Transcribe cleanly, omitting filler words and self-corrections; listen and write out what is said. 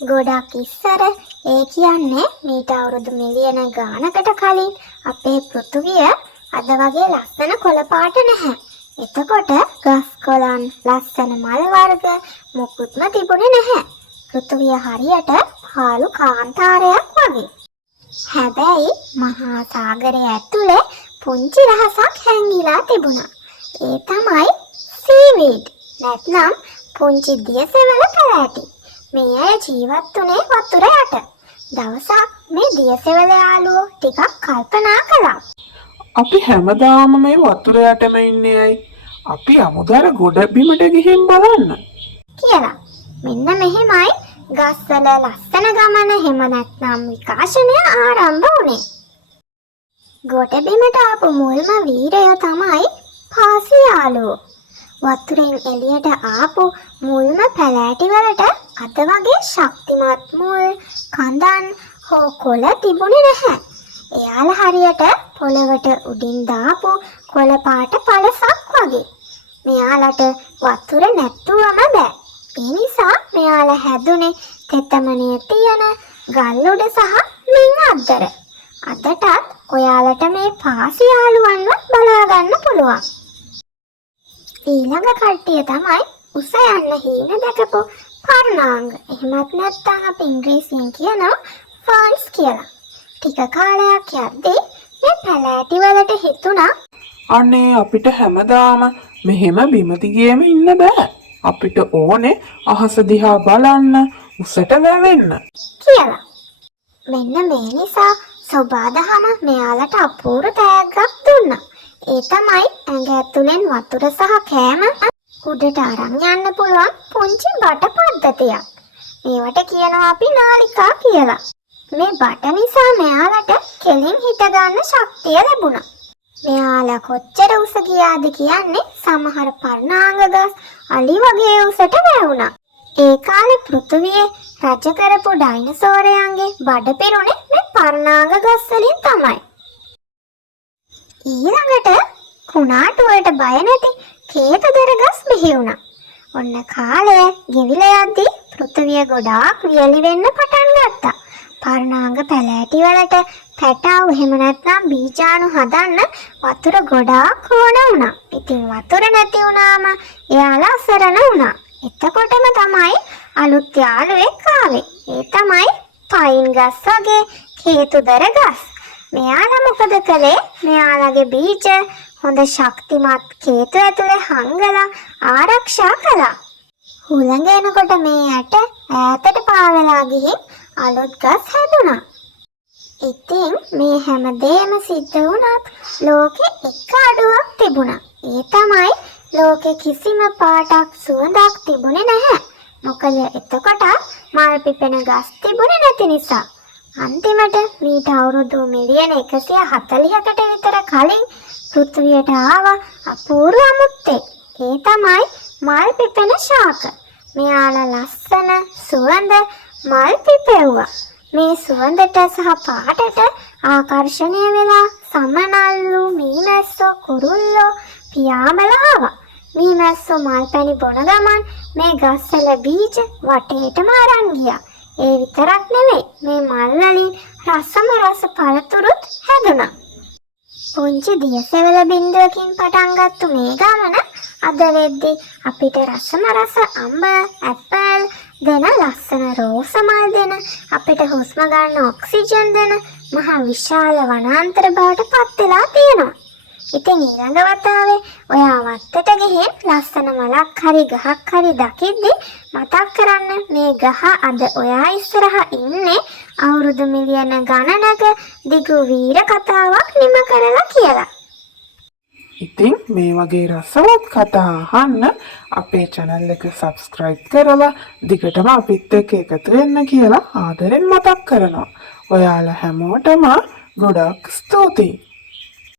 ගොඩක් ඉස්සර ඒ කියන්නේ මීට අවුරුදු මිලියන ගානකට කලින් අපේ පෘථුවිය අද වගේ ලස්සන කොළ පාට නැහැ. එතකොට ගස් කොළන් ලස්සන මල් වර්ග මොකුත්ම තිබුණේ නැහැ. පෘථුවිය හරියට පාළු කාන්තාරයක් වගේ. හැබැයි මහා සාගරය ඇතුලේ පුංචි රහසක් හැංගිලා තිබුණා. ඒ තමයි සීවීඩ් නැත්නම් පුංචි දියසෙවල පැලෑටි. මේ අය ජීවත් වුණේ වතුර යට. දවසක් මේ දියසෙවල යාළුවෝ ටිකක් කල්පනා කළා. අපි හැමදාම මේ වතුර යටම ඉන්නේ ඇයි? අපි අමුදර ගොඩ බිමට ගිහින් බලන්න කියලා. මෙන්න මෙහෙමයි ගස්වල ලස්සන ගමන එහෙම නැත්නම් විකාශනය ආරම්භ වුණේ. ගොඩ බිමට ආපු මුල්ම වීරයෝ තමයි පාසි යාළුවෝ. වතුරෙන් එළියට ආපු මුල්ම පැලෑටි වලට අද වගේ ශක්තිමත් මුල්, කඳන් හෝ කොළ තිබුණේ නැහැ. එයාලා හරියට පොළවට උඩින් දාපු කොළ පාට පළසක් වගේ. මෙයාලට වතුර නැතුවම බෑ. ඒ නිසා මෙයාලා හැදුනේ තෙතමනිය තියෙන ගල් උඩ සහ මින් අද්දර. අදටත් ඔයාලට මේ පාසි යාළුවන්ව බලා ගන්න පුළුවන්. ඊළඟ කට්ටිය තමයි උස යන්න හීන දැකපු පර්ණාංග. එහෙමත් නැත්නම් අපි ඉංග්‍රීසියෙන් කියනවා ෆර්න්ස් කියලා. ටික කාලයක් යද්දී මේ පැලෑටි වලට හිතුණා අනේ අපිට හැමදාම මෙහෙම බිම දිගේම ඉන්න බෑ. අපිට ඕනේ අහස දිහා බලන්න, උසට වැවෙන්න කියලා. මෙන්න මේ නිසා සෝබාදහම මෙයාලට අපූර්ව තෑග්ගක් දුන්නා. ඒ තමයි ඇඟ ඇතුලෙන් වතුර සහ කෑම උඩට අරන් යන්න පුළුවන් පුංචි බට පද්ධතියක්. මේවට කියනවා අපි නාලිකා කියලා. මේ බට නිසා මෙයාලට කෙලින් හිට ගන්න ශක්තිය ලැබුණා. මෙයාලා කොච්චර උස ගියාද කියන්නේ සමහර පර්ණාංග ගස් අලි වගේ උසට වැවුණා. ඒ කාලේ පෘථුවියේ රජ කරපු ඩයිනසෝරයන්ගේ බඩ පිරුණේ මේ පර්ණාංග ගස් වලින් තමයි. ඊළඟට කුණාටු වලට බය නැති කේතදර ගස් බිහි වුණා. ඔන්න කාලය ගෙවිලා යද්දී පෘථුවිය ගොඩාක් වියලි වෙන්න පටන් ගත්තා. පර්ණාංග පැලෑටි වලට පැටව එහෙම නැත්නම් බීජාණු හදන්න වතුර ගොඩාක් ඕන වුණා. ඉතින් වතුර නැති වුණාම එයාලා අසරණ වුණා. එතකොටම තමයි අලුත් යාළුවෙක් ආවේ. ඒ තමයි පයින් ගස් වගේ කේතුදර ගස්. මෙයාලා මොකද කළේ? මෙයාලගේ බීජ හොඳ ශක්තිමත් කේතු ඇතුලේ හංගලා ආරක්ෂා කළා. හුළඟ එනකොට මේ ඇට ඈතට පාවෙලා ගිහින් අලුත් ගස් හැදුණා. ඉතින් මේ හැමදේම සිද්ධ වුණත් ලෝකෙ එක අඩුවක් තිබුණා. ඒ තමයි ලෝකෙ කිසිම පාටක් සුවඳක් තිබුණේ නැහැ. මොකද එතකොට මල් පිපෙන ගස් තිබුණේ නැති නිසා. අන්තිමට මීට අවුරුදු මිලියන 140කට විතර කලින් පෘථිවියට ආව අපූර්ව අමුත්තෙක්. ඒ තමයි මල් පිපෙන ශාක. මෙයාලා ලස්සන සුවඳ මල් පිපෙව්වා. මේ සුවඳට සහ පාටට ආකර්ෂණය වෙලා සමනල්ලු, මීමැස්සෝ, කුරුල්ලෝ පියාඹලා ආවා. මීමැස්සෝ මල් පැණි බොන ගමන් මේ ගස්වල බීජ වටේටම අරන් ගියා. ඒ විතරක් නෙවෙයි මේ මල් වලින් රසම රස පළතුරුත් හැදුණා. පුංචි දියසෙවල බින්දුවකින් පටන් ගත්තු මේ ගමන අද වෙද්දී අපිට රසම රස අඹ, ඇපල් දෙන ලස්සන රෝස මල් දෙන අපිට හුස්ම ගන්න ඔක්සිජන් දෙන මහ විශාල වනාන්තර බවට පත් වෙලා තියෙනවා. ඉතින් ඊළඟ වතාවේ ඔයා වත්තට ගිහින් ලස්සන මලක් හරි ගහක් හරි දකිද්දි මතක් කරන්න මේ ගහ අද ඔයා ඉස්සරහා ඉන්නේ අවුරුදු මිලියන ගණනක දිගු වීර කතාවක් නිම කරලා කියලා. ඉතින් මේ වගේ රසවත් කතා අහන්න අපේ channel එක subscribe කරලා දිගටම අපිත් එක්ක එකතු වෙන්න කියලා ආදරෙන් මතක් කරනවා. ඔයාලා හැමෝටම ගොඩක් ස්තුතියි.